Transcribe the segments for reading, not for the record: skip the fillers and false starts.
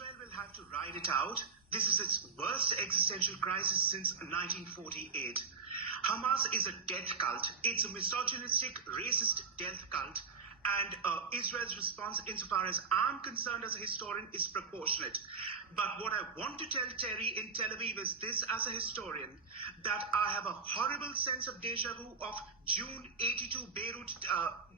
Israel will have to ride it out. This is its worst existential crisis since 1948. Hamas is a death cult. It's a misogynistic, racist death cult. And Israel's response, insofar as I'm concerned as a historian, is proportionate. But what I want to tell Terry in Tel Aviv is this as a historian, that I have a horrible sense of deja vu of June 82 Beirut,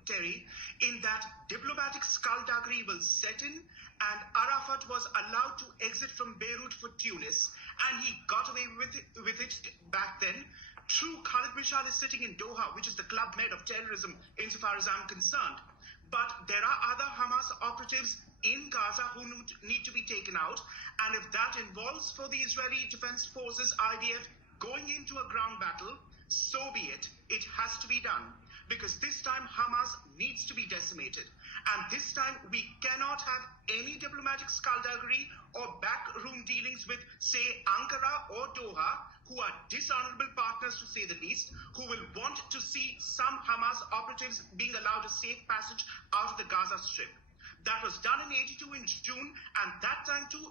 Terry, in that diplomatic skullduggery will set in, and Arafat was allowed to exit from Beirut for Tunis, and he got away with it back then. True, Khalid Mishal is sitting in Doha, which is the Club Med of terrorism, insofar as I'm concerned. But there are other Hamas operatives in Gaza who need to be taken out. And if that involves for the Israeli Defense Forces, IDF, going into a ground battle, so be it. It has to be done. Because this time Hamas needs to be decimated. And this time we cannot have any diplomatic skullduggery or backroom dealings with, say, Ankara or Doha, who are dishonorable partners to say the least, who will want to see some Hamas operatives being allowed a safe passage out of the Gaza Strip. That was done in 82 in June, and that time too,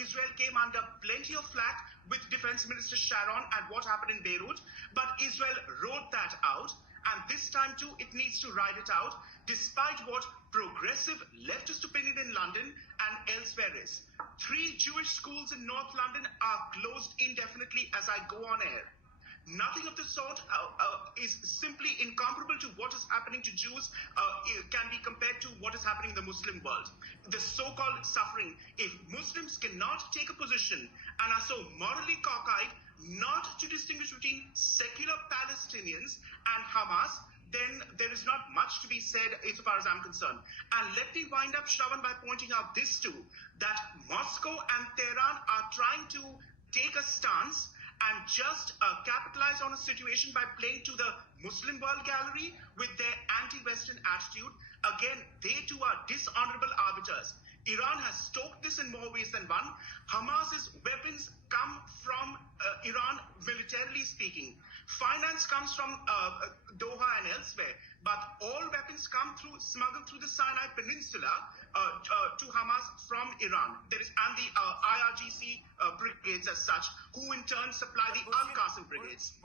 Israel came under plenty of flack with Defense Minister Sharon at what happened in Beirut, but Israel rode that out. And this time too, it needs to ride it out, despite what progressive leftist opinion in London and elsewhere is. 3 Jewish schools in North London are closed indefinitely as I go on air. Nothing of the sort is simply incomparable to what is happening to Jews, can be compared to what is happening in the Muslim world. The so-called suffering. If Muslims cannot take a position and are so morally cockeyed not to distinguish between secular Palestinians and Hamas, then there is not much to be said as far as I'm concerned. And let me wind up, Shravan, by pointing out this too, that Moscow and Tehran are trying to take a stance and just capitalize on a situation by playing to the Muslim world gallery with their anti-Western attitude. Again, they too are dishonorable arbiters. Iran has stoked this in more ways than one. Hamas's weapons come from Iran, militarily speaking. Finance comes from Doha and elsewhere. But all weapons come smuggled through the Sinai Peninsula to Hamas from Iran. There is, and the IRGC brigades as such, who in turn supply the Al-Qasim brigades.